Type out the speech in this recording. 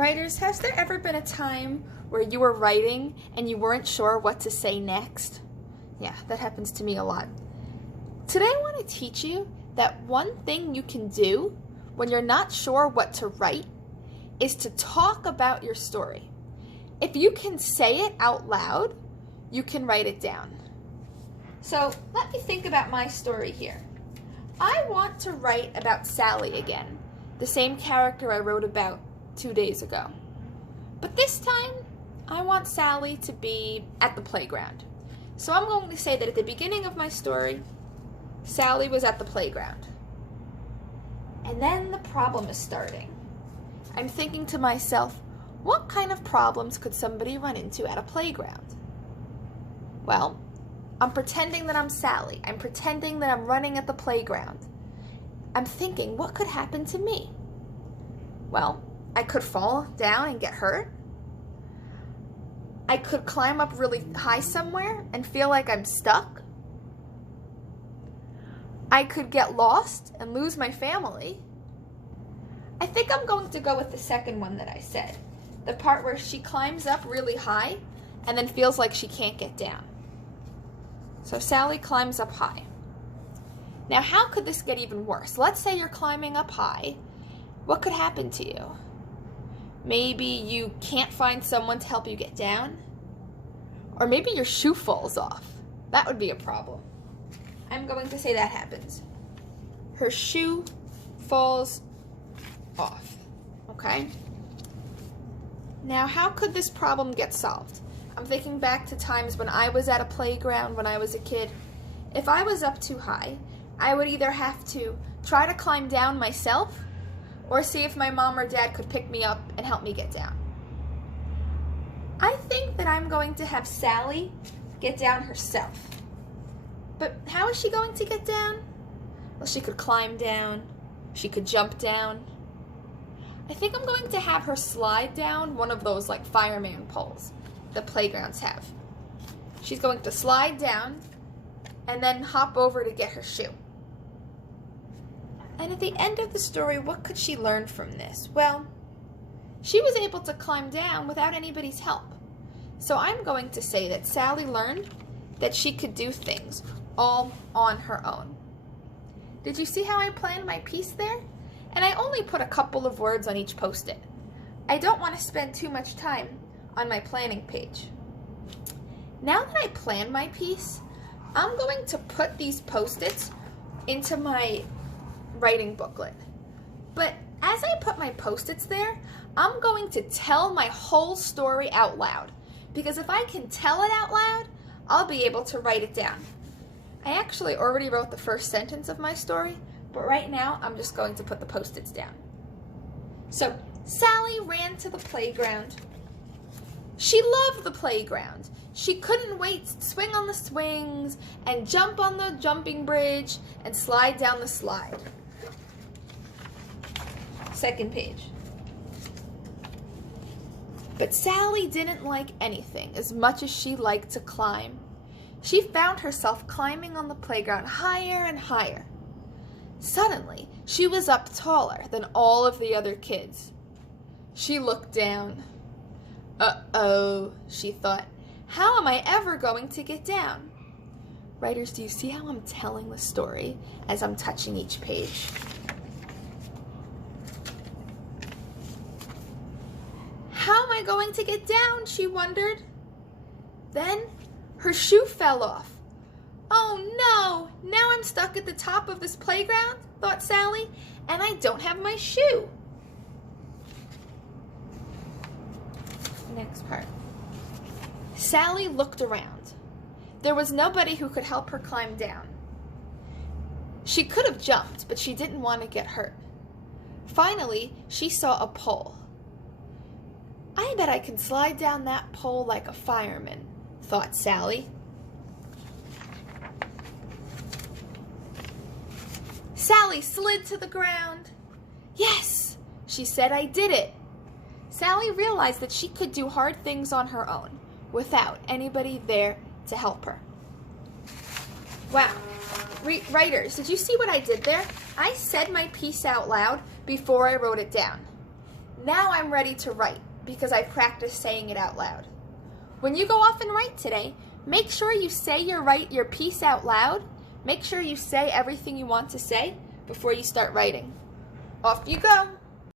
Writers, has there ever been a time where you were writing and you weren't sure what to say next? Yeah, that happens to me a lot. Today I want to teach you that one thing you can do when you're not sure what to write is to talk about your story. If you can say it out loud, you can write it down. So let me think about my story here. I want to write about Sally again, the same character I wrote about 2 days ago. But this time, I want Sally to be at the playground. So I'm going to say that at the beginning of my story, Sally was at the playground. And then the problem is starting. I'm thinking to myself, what kind of problems could somebody run into at a playground? Well, I'm pretending that I'm Sally. I'm pretending that I'm running at the playground. I'm thinking, what could happen to me? Well, I could fall down and get hurt. I could climb up really high somewhere and feel like I'm stuck. I could get lost and lose my family. I think I'm going to go with the second one that I said. The part where she climbs up really high and then feels like she can't get down. So Sally climbs up high. Now, how could this get even worse? Let's say you're climbing up high. What could happen to you? Maybe you can't find someone to help you get down. Or maybe your shoe falls off. That would be a problem. I'm going to say that happens. Her shoe falls off. Okay? Now, how could this problem get solved? I'm thinking back to times when I was at a playground when I was a kid. If I was up too high, I would either have to try to climb down myself or see if my mom or dad could pick me up and help me get down. I think that I'm going to have Sally get down herself. But how is she going to get down? Well, she could climb down. She could jump down. I think I'm going to have her slide down one of those like fireman poles the playgrounds have. She's going to slide down and then hop over to get her shoe. And at the end of the story, what could she learn from this? Well, she was able to climb down without anybody's help. So I'm going to say that Sally learned that she could do things all on her own. Did you see how I planned my piece there? And I only put a couple of words on each post-it. I don't want to spend too much time on my planning page. Now that I planned my piece, I'm going to put these post-its into my writing booklet. But as I put my post-its there, I'm going to tell my whole story out loud. Because if I can tell it out loud, I'll be able to write it down. I actually already wrote the first sentence of my story, but right now I'm just going to put the post-its down. So, Sally ran to the playground. She loved the playground. She couldn't wait to swing on the swings and jump on the jumping bridge and slide down the slide. Second page. But Sally didn't like anything as much as she liked to climb. She found herself climbing on the playground higher and higher. Suddenly, she was up taller than all of the other kids. She looked down. Uh-oh, she thought. How am I ever going to get down? Writers, do you see how I'm telling the story as I'm touching each page? How am I going to get down? She wondered. Then her shoe fell off. Oh no, now I'm stuck at the top of this playground, thought Sally, and I don't have my shoe. Next part. Sally looked around. There was nobody who could help her climb down. She could have jumped, but she didn't want to get hurt. Finally, she saw a pole. I bet I can slide down that pole like a fireman, thought Sally. Sally slid to the ground. Yes, she said, I did it. Sally realized that she could do hard things on her own without anybody there to help her. Wow. Writers, did you see what I did there? I said my piece out loud before I wrote it down. Now I'm ready to write because I practiced saying it out loud. When you go off and write today, make sure you say your piece out loud. Make sure you say everything you want to say before you start writing. Off you go.